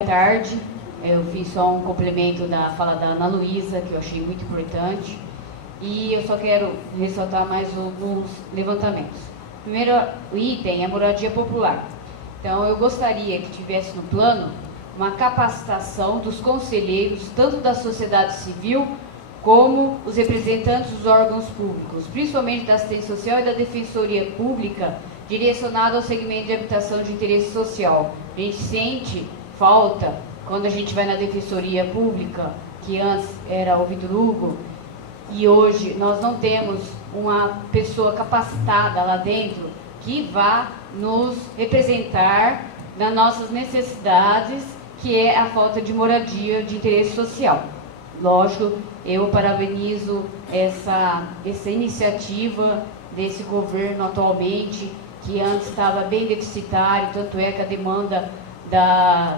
Boa tarde, eu fiz só um complemento da fala da Ana Luísa, que eu achei muito importante, e eu só quero ressaltar mais alguns levantamentos. Primeiro, o item é a moradia popular. Então, eu gostaria que tivesse no plano uma capacitação dos conselheiros, tanto da sociedade civil, como os representantes dos órgãos públicos, principalmente da assistência social e da defensoria pública, direcionada ao segmento de habitação de interesse social. A gente sente falta, quando a gente vai na defensoria pública, que antes era o Vitor Hugo, e hoje nós não temos uma pessoa capacitada lá dentro que vá nos representar nas nossas necessidades, que é a falta de moradia de interesse social. Lógico, eu parabenizo essa iniciativa desse governo atualmente, que antes estava bem deficitário, tanto é que a demanda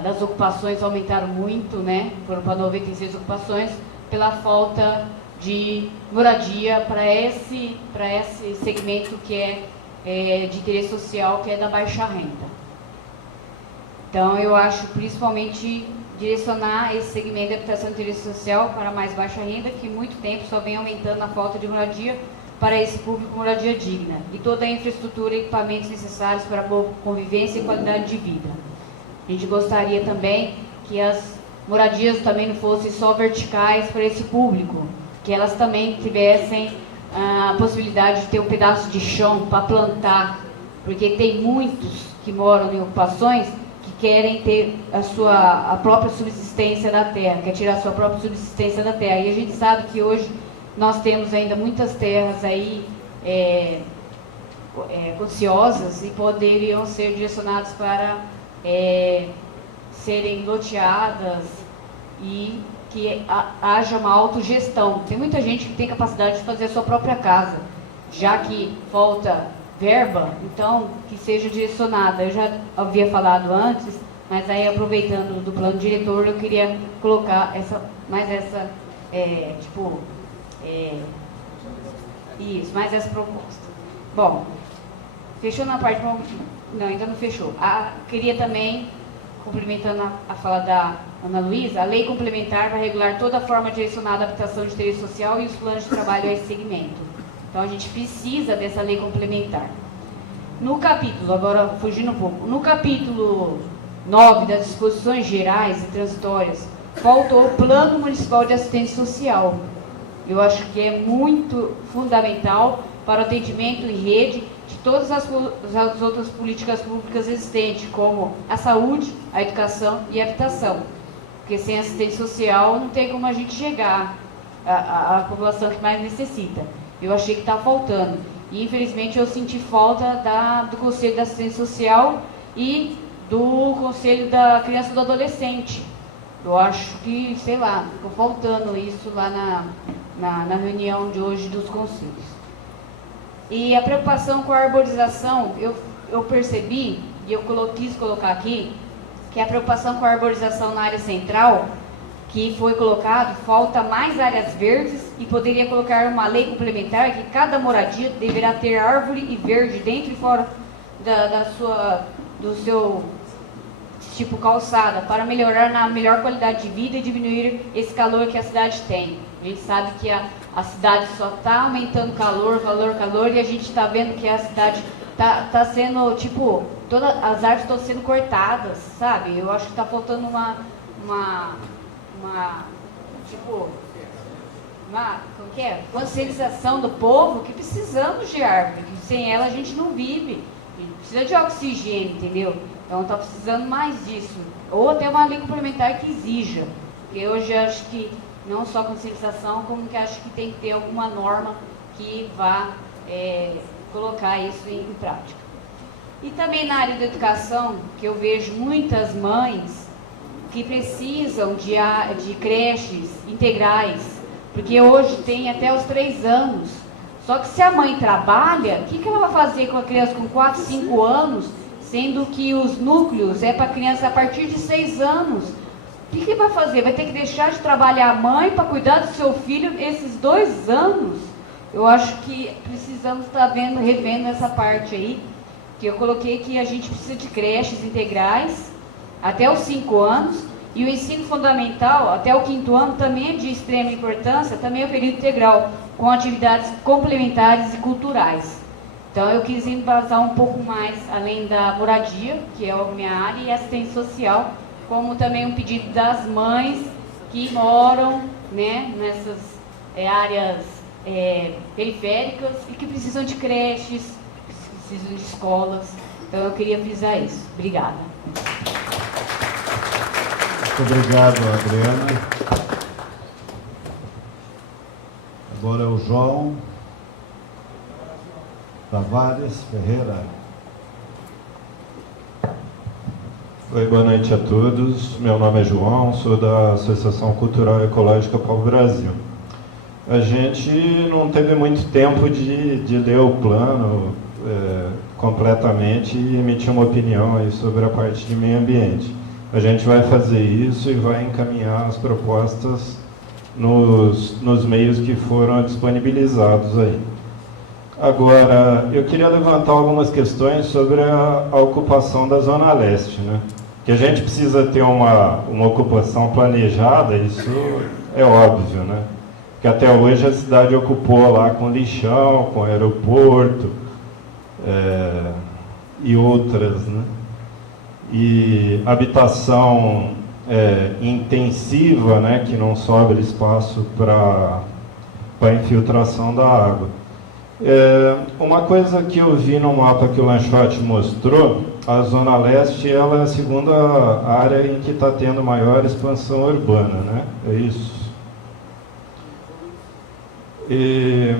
das ocupações aumentaram muito, né? Foram para 96 ocupações, pela falta de moradia para esse segmento que é de interesse social, que é da baixa renda. Então, eu acho, principalmente, direcionar esse segmento de habitação de interesse social para mais baixa renda, que muito tempo só vem aumentando a falta de moradia para esse público, moradia digna, e toda a infraestrutura e equipamentos necessários para a boa convivência e qualidade de vida. A gente gostaria também que as moradias também não fossem só verticais para esse público, que elas também tivessem a possibilidade de ter um pedaço de chão para plantar, porque tem muitos que moram em ocupações que querem ter a própria subsistência da terra, quer tirar a sua própria subsistência da terra. E a gente sabe que hoje nós temos ainda muitas terras aí ociosas e poderiam ser direcionadas para serem loteadas e que haja uma autogestão. Tem muita gente que tem capacidade de fazer a sua própria casa, já que falta verba, então que seja direcionada. Eu já havia falado antes, mas aí aproveitando do plano diretor, eu queria colocar mais essa proposta. Bom, fechou na parte... Não, ainda não fechou. Queria também, complementando a fala da Ana Luísa, a lei complementar vai regular toda a forma direcionada à habitação de interesse social e os planos de trabalho a esse segmento. Então, a gente precisa dessa lei complementar. No capítulo, agora fugindo um pouco, no capítulo 9 das disposições gerais e transitórias, faltou o Plano Municipal de Assistência Social. Eu acho que é muito fundamental para o atendimento em rede de todas as outras políticas públicas existentes, como a saúde, a educação e a habitação. Porque sem assistência social não tem como a gente chegar à população que mais necessita. Eu achei que está faltando. E, infelizmente, eu senti falta do Conselho da Assistência Social e do Conselho da Criança e do Adolescente. Eu acho que, sei lá, ficou faltando isso lá na reunião de hoje dos conselhos. E a preocupação com a arborização, eu percebi, e eu quis colocar aqui, que a preocupação com a arborização na área central, que foi colocado, falta mais áreas verdes e poderia colocar uma lei complementar que cada moradia deverá ter árvore e verde dentro e fora do seu tipo calçada, para melhorar na melhor qualidade de vida e diminuir esse calor que a cidade tem. A gente sabe que a cidade só está aumentando calor, e a gente está vendo que a cidade está sendo, todas as árvores estão sendo cortadas, sabe? Eu acho que está faltando uma conscientização do povo que precisamos de árvore, que sem ela a gente não vive. A gente precisa de oxigênio, entendeu? Então está precisando mais disso. Ou até uma lei complementar que exija. Porque hoje eu acho que não só conscientização, como que acho que tem que ter alguma norma que vá colocar isso em prática. E também na área da educação, que eu vejo muitas mães que precisam de creches integrais, porque hoje tem até os 3 anos. Só que se a mãe trabalha, o que ela vai fazer com a criança com 4, 5 anos, sendo que os núcleos é para criança a partir de 6 anos? O que vai fazer? Vai ter que deixar de trabalhar a mãe para cuidar do seu filho esses 2 anos? Eu acho que precisamos estar revendo essa parte aí, que eu coloquei que a gente precisa de creches integrais até os 5 anos, E o ensino fundamental, até o 5º ano, também é de extrema importância, também é o período integral, com atividades complementares e culturais. Então eu quis embasar um pouco mais, além da moradia, que é a minha área, e assistência social, como também um pedido das mães que moram, né, nessas áreas periféricas e que precisam de creches, precisam de escolas. Então eu queria frisar isso. Obrigada. Muito obrigado, Adriana. Agora é o João Tavares Ferreira. Oi, boa noite a todos. Meu nome é João, sou da Associação Cultural e Ecológica Povo Brasil. A gente não teve muito tempo de ler o plano completamente e emitir uma opinião aí sobre a parte de meio ambiente. A gente vai fazer isso e vai encaminhar as propostas nos meios que foram disponibilizados aí. Agora, eu queria levantar algumas questões sobre a ocupação da Zona Leste, né? Que a gente precisa ter uma ocupação planejada, isso é óbvio, né? Porque até hoje a cidade ocupou lá com lixão, com aeroporto e outras, né? E habitação intensiva, né? Que não sobra espaço para a infiltração da água. Uma coisa que eu vi no mapa que o Lanchotti mostrou, a Zona Leste ela é a segunda área em que está tendo maior expansão urbana, né? É isso. E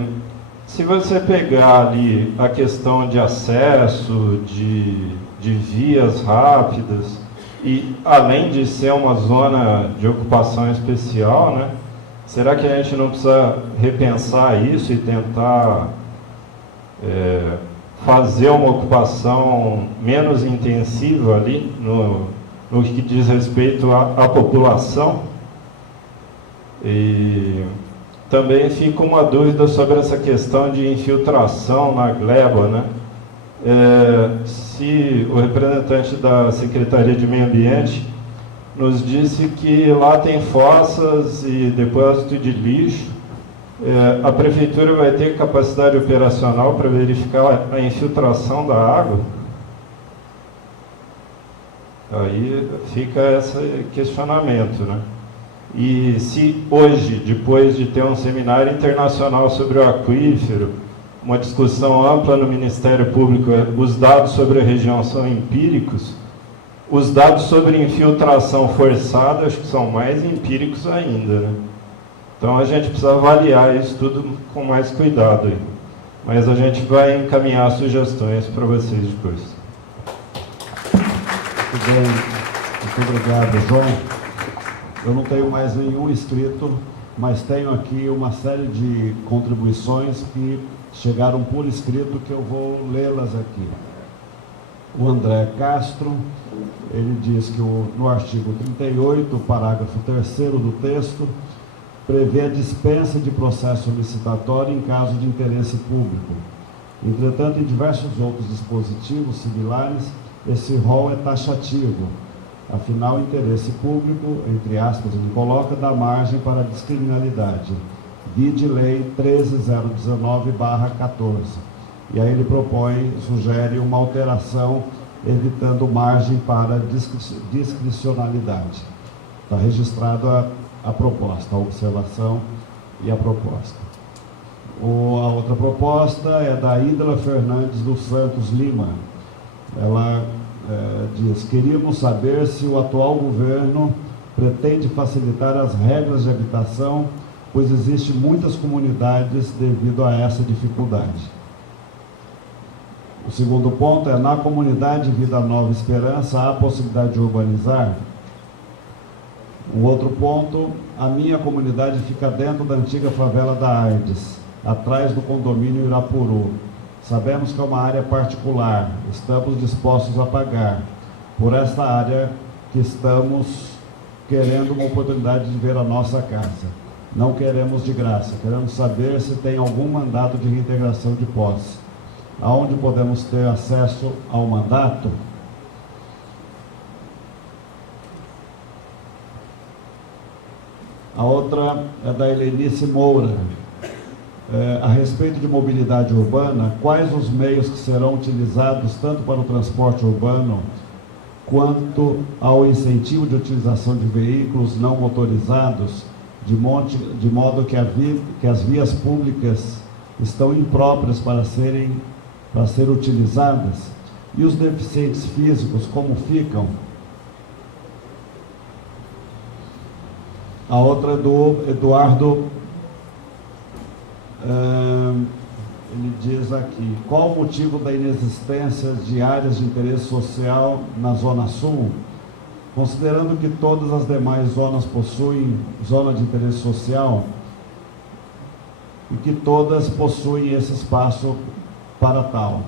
se você pegar ali a questão de acesso, de vias rápidas, e além de ser uma zona de ocupação especial, né? Será que a gente não precisa repensar isso e tentar fazer uma ocupação menos intensiva ali no que diz respeito à população? E também fica uma dúvida sobre essa questão de infiltração na gleba, né? Se o representante da Secretaria de Meio Ambiente nos disse que lá tem fossas e depósito de lixo, a prefeitura vai ter capacidade operacional para verificar a infiltração da água? Aí fica esse questionamento, né? E se hoje, depois de ter um seminário internacional sobre o aquífero, uma discussão ampla no Ministério Público, os dados sobre a região são empíricos, os dados sobre infiltração forçada acho que são mais empíricos ainda, né? Então a gente precisa avaliar isso tudo com mais cuidado aí. Mas a gente vai encaminhar sugestões para vocês depois. Muito bem, muito obrigado, João. Eu não tenho mais nenhum inscrito, mas tenho aqui uma série de contribuições que chegaram por escrito que eu vou lê-las aqui. O André Castro, ele diz que no artigo 38, parágrafo 3º do texto, prevê a dispensa de processo licitatório em caso de interesse público. Entretanto, em diversos outros dispositivos similares, esse rol é taxativo. Afinal, o interesse público, entre aspas, ele coloca, dá margem para a discriminalidade. Vide Lei 13.019/14. E aí ele sugere uma alteração, evitando margem para discricionalidade. Está registrada a proposta, a observação e a proposta. A outra proposta é da Ídala Fernandes dos Santos Lima. Ela diz: queríamos saber se o atual governo pretende facilitar as regras de habitação, pois existem muitas comunidades devido a essa dificuldade. O segundo ponto é: na comunidade Vida Nova Esperança há possibilidade de urbanizar? O outro ponto: a minha comunidade fica dentro da antiga favela da AIDS, atrás do condomínio Irapuru. Sabemos que é uma área particular, estamos dispostos a pagar por esta área que estamos querendo uma oportunidade de ver a nossa casa. Não queremos de graça, queremos saber se tem algum mandato de reintegração de posse. Aonde podemos ter acesso ao mandato? A outra é da Helenice Moura. A respeito de mobilidade urbana, quais os meios que serão utilizados tanto para o transporte urbano quanto ao incentivo de utilização de veículos não motorizados, de modo que as vias públicas estão impróprias para ser utilizadas? E os deficientes físicos, como ficam? A outra é do Eduardo. Ele diz aqui: qual o motivo da inexistência de áreas de interesse social na Zona Sul, considerando que todas as demais zonas possuem zona de interesse social e que todas possuem esse espaço para tal?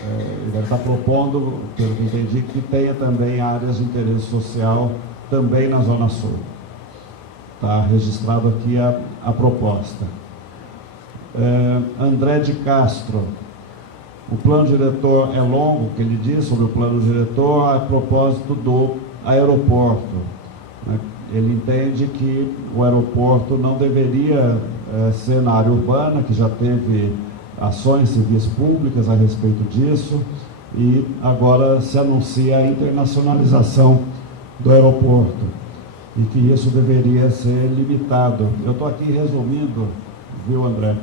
Ele está propondo, pelo que entendi, que tenha também áreas de interesse social também na Zona Sul. Está registrado aqui a proposta. André de Castro: o plano diretor é longo, que ele diz sobre o plano diretor a propósito do aeroporto. Ele entende que o aeroporto não deveria ser na área urbana, que já teve ações civis públicas a respeito disso, e agora se anuncia a internacionalização do aeroporto, e que isso deveria ser limitado. Eu estou aqui resumindo, viu, André?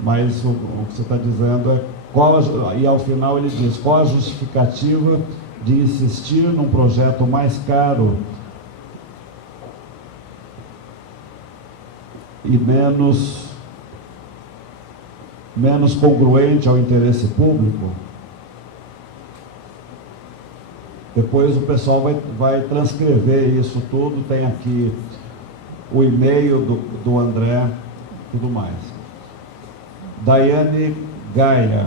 Mas o que você está dizendo é e ao final ele diz: qual a justificativa de insistir num projeto mais caro e menos congruente ao interesse público? Depois o pessoal vai transcrever isso tudo, tem aqui o e-mail do André, tudo mais. Daiane Gaia: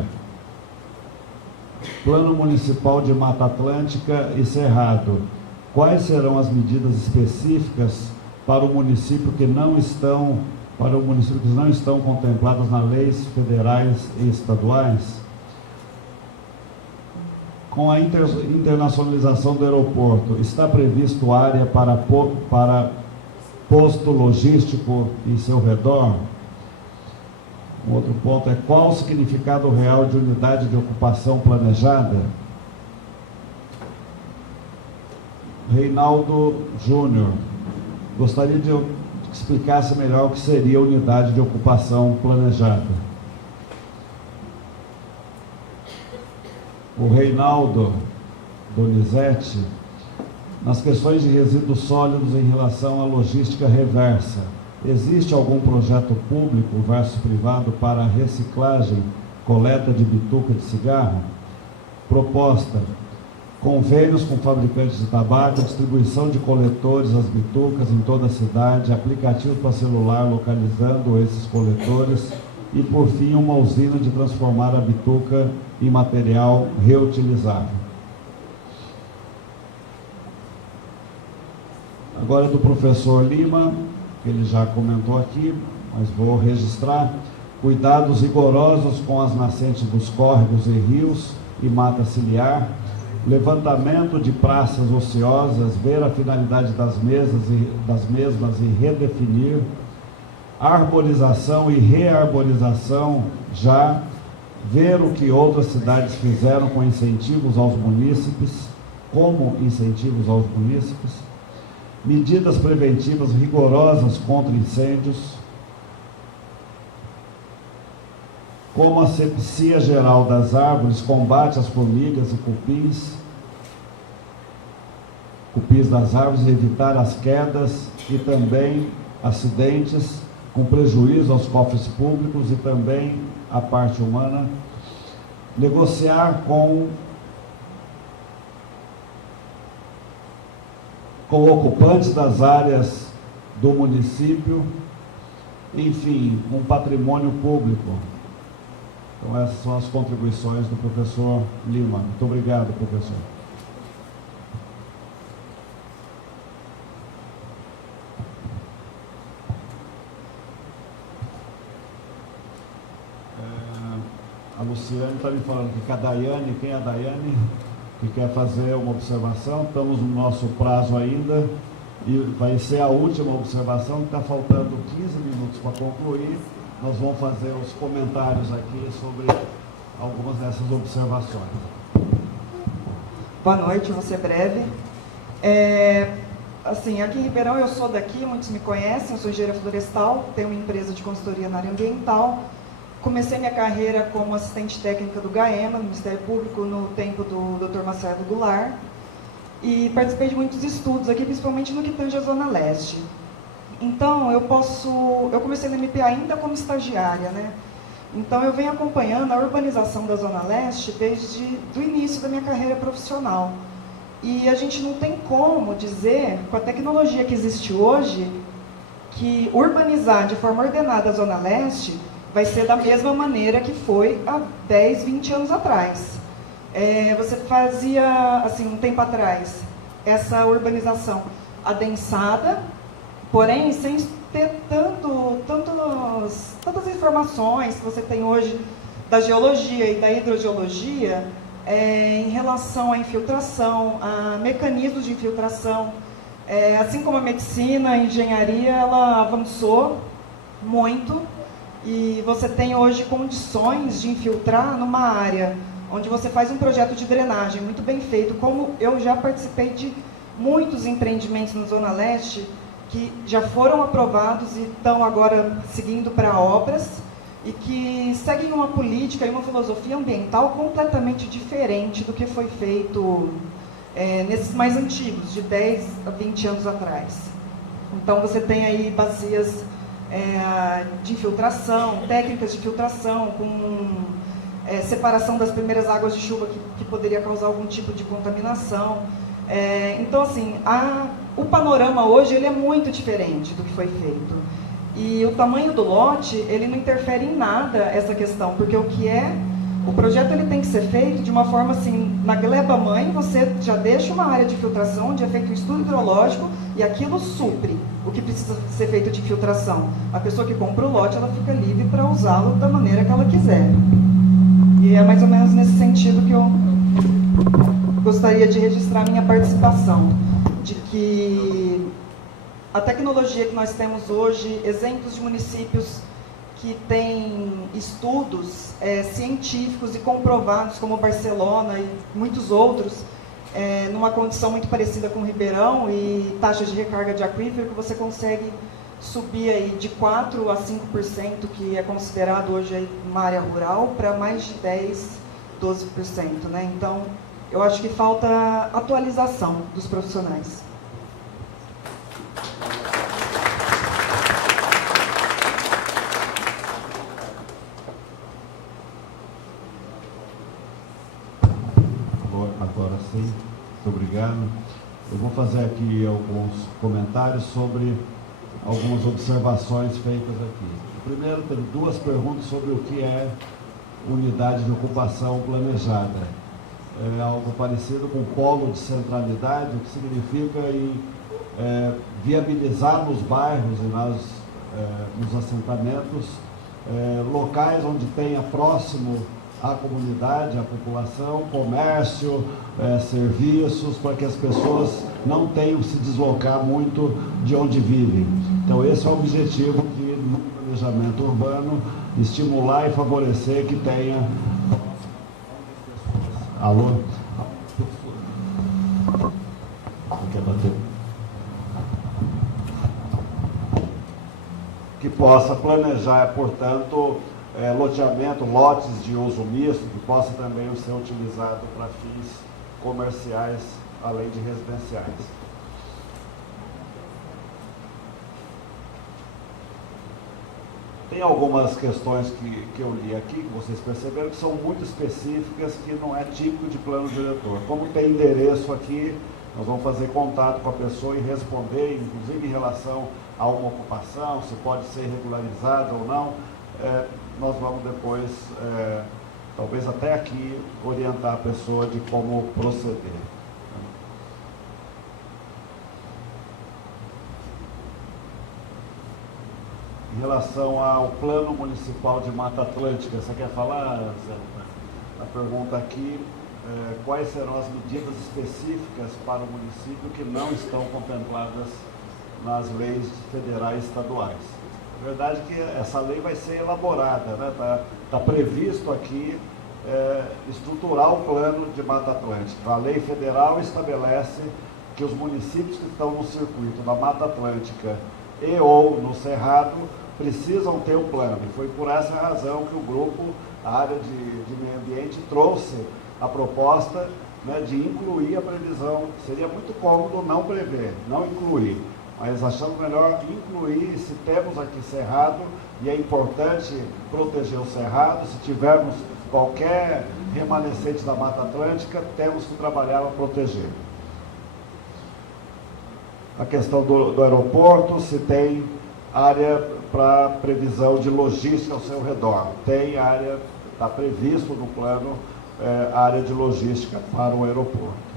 Plano Municipal de Mata Atlântica e Cerrado, quais serão as medidas específicas para o município que não estão contempladas nas leis federais e estaduais? Com a internacionalização do aeroporto, está previsto área para posto logístico em seu redor? Um outro ponto é: qual o significado real de unidade de ocupação planejada? Reinaldo Júnior: gostaria de que explicasse melhor o que seria unidade de ocupação planejada. O Reinaldo Donizete: nas questões de resíduos sólidos em relação à logística reversa, existe algum projeto público versus privado para reciclagem, coleta de bituca de cigarro? Proposta: convênios com fabricantes de tabaco, distribuição de coletores às bitucas em toda a cidade, aplicativo para celular localizando esses coletores e, por fim, uma usina de transformar a bituca em material reutilizável. Agora é do professor Lima, que ele já comentou aqui, mas vou registrar: cuidados rigorosos com as nascentes dos córregos e rios e mata ciliar, levantamento de praças ociosas, ver a finalidade das mesmas e redefinir, arborização e rearborização, já ver o que outras cidades fizeram com incentivos aos munícipes, como incentivos aos munícipes, medidas preventivas rigorosas contra incêndios, como a asepsia geral das árvores, combate às formigas e cupins das árvores, evitar as quedas e também acidentes com prejuízo aos cofres públicos e também à parte humana, negociar com ocupantes das áreas do município, enfim, um patrimônio público. Então essas são as contribuições do professor Lima. Muito obrigado, professor. A Luciane está me falando que a Daiane, quem é a Daiane? Que quer fazer uma observação. Estamos no nosso prazo ainda, E vai ser a última observação, que está faltando 15 minutos para concluir. Nós vamos fazer os comentários aqui sobre algumas dessas observações. Boa noite, vou ser breve. Assim, aqui em Ribeirão, eu sou daqui, muitos me conhecem, eu sou engenheira florestal, tenho uma empresa de consultoria na área ambiental. Comecei minha carreira como assistente técnica do GAEMA, no Ministério Público, no tempo do Dr. Marcelo Goulart, e participei de muitos estudos aqui, principalmente no que tange a Zona Leste. Então, eu comecei na MP ainda como estagiária, né? Então, eu venho acompanhando a urbanização da Zona Leste desde o início da minha carreira profissional. E a gente não tem como dizer, com a tecnologia que existe hoje, que urbanizar de forma ordenada a Zona Leste vai ser da mesma maneira que foi há 10, 20 anos atrás. Você fazia, assim, um tempo atrás, essa urbanização adensada, porém sem ter tantas informações que você tem hoje da geologia e da hidrogeologia, em relação à infiltração, a mecanismos de infiltração. Assim como a medicina, a engenharia, ela avançou muito, e você tem hoje condições de infiltrar numa área onde você faz um projeto de drenagem muito bem feito, como eu já participei de muitos empreendimentos na Zona Leste que já foram aprovados e estão agora seguindo para obras, e que seguem uma política e uma filosofia ambiental completamente diferente do que foi feito nesses mais antigos, de 10 a 20 anos atrás. Então, você tem aí bacias de infiltração, técnicas de filtração, com separação das primeiras águas de chuva que poderia causar algum tipo de contaminação. Então, assim, o panorama hoje ele é muito diferente do que foi feito. E o tamanho do lote, ele não interfere em nada essa questão, porque o projeto ele tem que ser feito de uma forma assim, na gleba-mãe você já deixa uma área de filtração, onde é feito um estudo hidrológico, e aquilo supre o que precisa ser feito de filtração. A pessoa que compra o lote, ela fica livre para usá-lo da maneira que ela quiser. E é mais ou menos nesse sentido que eu gostaria de registrar minha participação, de que a tecnologia que nós temos hoje, exemplos de municípios que têm estudos científicos e comprovados, como Barcelona e muitos outros, numa condição muito parecida com Ribeirão, e taxas de recarga de aquífero que você consegue subir aí de 4% a 5%, que é considerado hoje aí uma área rural, para mais de 10%, 12%, né? Então, eu acho que falta atualização dos profissionais. Agora sim, muito obrigado. Eu vou fazer aqui alguns comentários sobre algumas observações feitas aqui. Primeiro, tem duas perguntas sobre o que é unidade de ocupação planejada. É algo parecido com polo de centralidade, o que significa viabilizar nos bairros e nos assentamentos locais onde tenha próximo à comunidade, à população, comércio, serviços, para que as pessoas não tenham que se deslocar muito de onde vivem. Então, esse é o objetivo no planejamento urbano, estimular e favorecer que tenha... Alô? Quer bater? Que possa planejar, portanto, loteamento, lotes de uso misto, que possa também ser utilizado para fins comerciais, além de residenciais. Tem algumas questões que eu li aqui, que vocês perceberam, que são muito específicas, que não é típico de plano diretor. Como tem endereço aqui, nós vamos fazer contato com a pessoa e responder, inclusive em relação a uma ocupação, se pode ser regularizada ou não. Nós vamos depois, talvez até aqui, orientar a pessoa de como proceder. Em relação ao Plano Municipal de Mata Atlântica, você quer falar, Zé? A pergunta aqui, quais serão as medidas específicas para o município que não estão contempladas nas leis federais e estaduais. A verdade é que essa lei vai ser elaborada, né? Tá previsto aqui estruturar o plano de Mata Atlântica. A lei federal estabelece que os municípios que estão no circuito da Mata Atlântica e ou no Cerrado precisam ter um plano. E foi por essa razão que o grupo, a área de meio ambiente, trouxe a proposta, né, de incluir a previsão. Seria muito cômodo não prever, não incluir, mas achamos melhor incluir. Se temos aqui Cerrado, e é importante proteger o Cerrado, se tivermos qualquer remanescente da Mata Atlântica, temos que trabalhar para proteger. A questão do aeroporto, se tem área para previsão de logística ao seu redor. Tem área, está previsto no plano, área de logística para o aeroporto.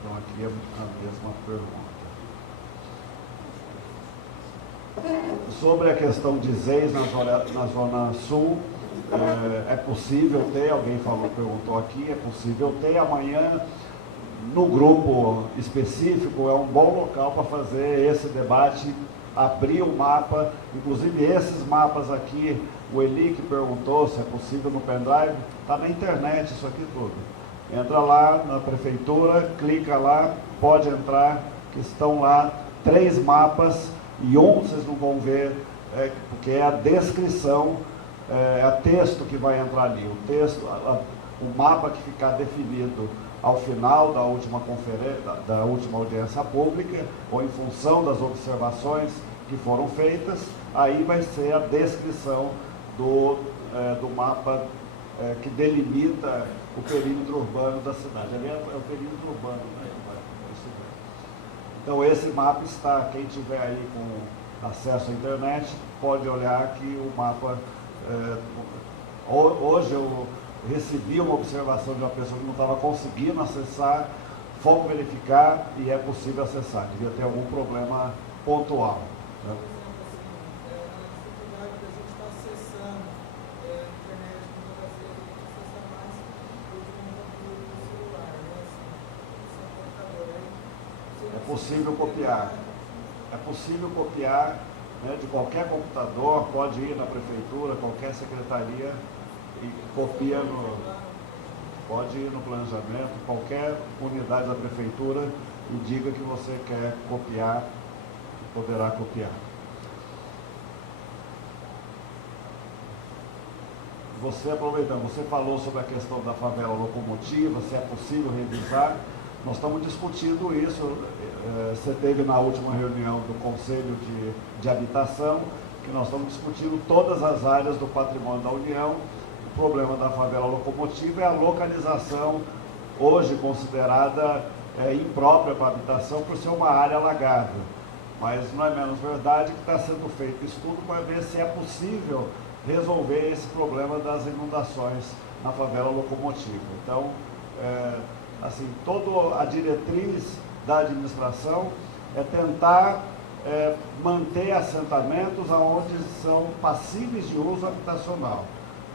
Então aqui é a mesma pergunta. Sobre a questão de ZEIS na Zona Sul, é possível ter, alguém perguntou aqui, é possível ter. Amanhã, no grupo específico, é um bom local para fazer esse debate, abrir o mapa, inclusive esses mapas aqui, o Eli que perguntou se é possível no pendrive, está na internet isso aqui tudo. Entra lá na prefeitura, clica lá, pode entrar, que estão lá 3 mapas, e vocês não vão ver, porque é a descrição, é texto que vai entrar ali, o texto, o mapa que ficar definido ao final da última conferência, da última audiência pública, ou em função das observações que foram feitas, aí vai ser a descrição do mapa que delimita o perímetro urbano da cidade. Ali é o perímetro urbano, né? Então esse mapa está, quem tiver aí com acesso à internet, pode olhar que o mapa, hoje eu recebi uma observação de uma pessoa que não estava conseguindo acessar, fomos verificar e é possível acessar, devia ter algum problema pontual. Né? É possível copiar, né, de qualquer computador, pode ir na prefeitura, qualquer secretaria e copia pode ir no planejamento, qualquer unidade da prefeitura e diga que você quer copiar, poderá copiar. Aproveitando, você falou sobre a questão da favela locomotiva, se é possível revisar. Nós estamos discutindo isso. Você teve na última reunião do Conselho de Habitação, que nós estamos discutindo todas as áreas do patrimônio da União. O problema da favela locomotiva é a localização, hoje considerada imprópria para habitação, por ser uma área alagada. Mas não é menos verdade que está sendo feito estudo para ver se é possível resolver esse problema das inundações na favela locomotiva. Então, assim, toda a diretriz da administração é tentar manter assentamentos onde são passíveis de uso habitacional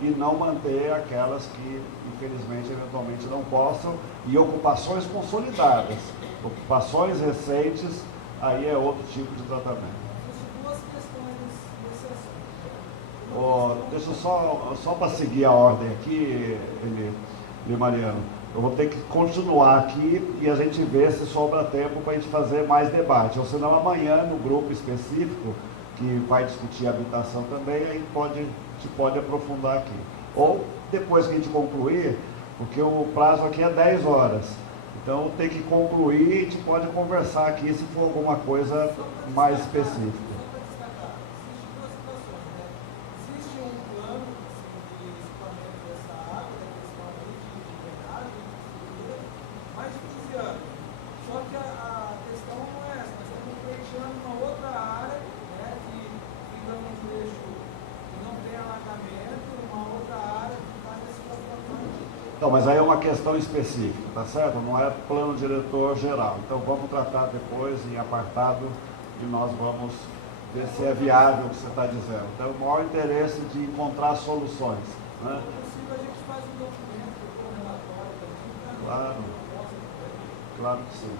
e não manter aquelas que, infelizmente, eventualmente não possam, e ocupações consolidadas. Ocupações recentes, aí é outro tipo de tratamento. Duas questões nesse assunto. Deixa eu só para seguir a ordem aqui, Mariano. Eu vou ter que continuar aqui e a gente vê se sobra tempo para a gente fazer mais debate. Ou senão amanhã, no grupo específico, que vai discutir habitação também, aí a gente pode aprofundar aqui. Ou depois que a gente concluir, porque o prazo aqui é 10 horas. Então tem que concluir e a gente pode conversar aqui se for alguma coisa mais específica. Não, mas aí é uma questão específica, tá certo? Não é plano diretor geral. Então vamos tratar depois em apartado e nós vamos ver se é viável o que você está dizendo. Então o maior interesse de encontrar soluções. Né? A gente faz um documento com relatório. Claro que sim.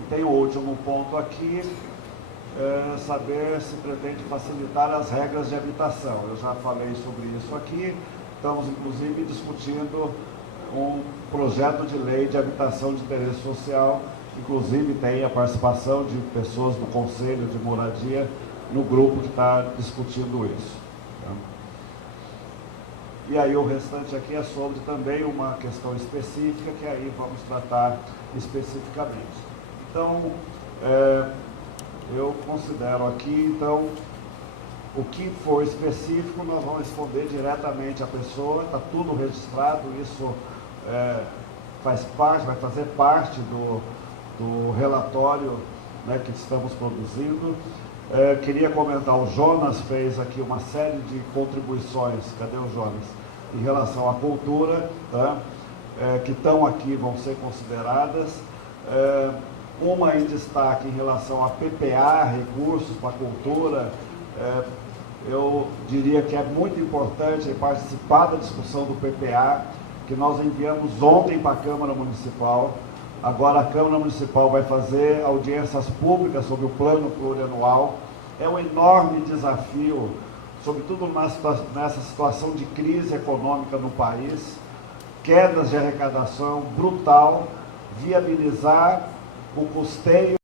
E tem o último ponto aqui, saber se pretende facilitar as regras de habitação. Eu já falei sobre isso aqui, estamos inclusive discutindo um projeto de lei de habitação de interesse social, inclusive tem a participação de pessoas do Conselho de Moradia no grupo que está discutindo isso. Tá? E aí o restante aqui é sobre também uma questão específica, que aí vamos tratar especificamente. Então, eu considero aqui, então, o que for específico, nós vamos responder diretamente à pessoa, está tudo registrado, isso faz parte, vai fazer parte do relatório, né, que estamos produzindo. Queria comentar, o Jonas fez aqui uma série de contribuições, cadê o Jonas? Em relação à cultura, tá? Que estão aqui, vão ser consideradas. Uma em destaque em relação a PPA, recursos para a cultura. Eu diria que é muito importante participar da discussão do PPA, que nós enviamos ontem para a Câmara Municipal. Agora a Câmara Municipal vai fazer audiências públicas sobre o plano plurianual. É um enorme desafio, sobretudo nessa situação de crise econômica no país, quedas de arrecadação brutal, viabilizar o custeio